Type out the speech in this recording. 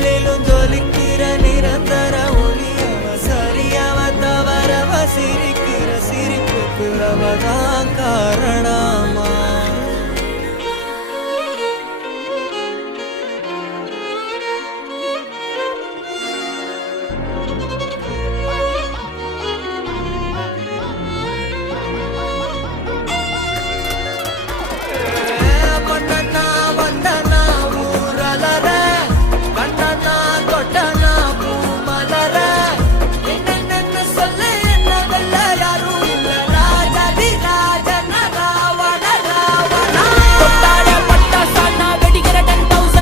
கடலிலும் ஜொலிக்கிற நிரந்தர ஒளியவ சரியவ தவறவ சிரிக்கிற சிரிப்புக்கு அவதான் காரணமா la la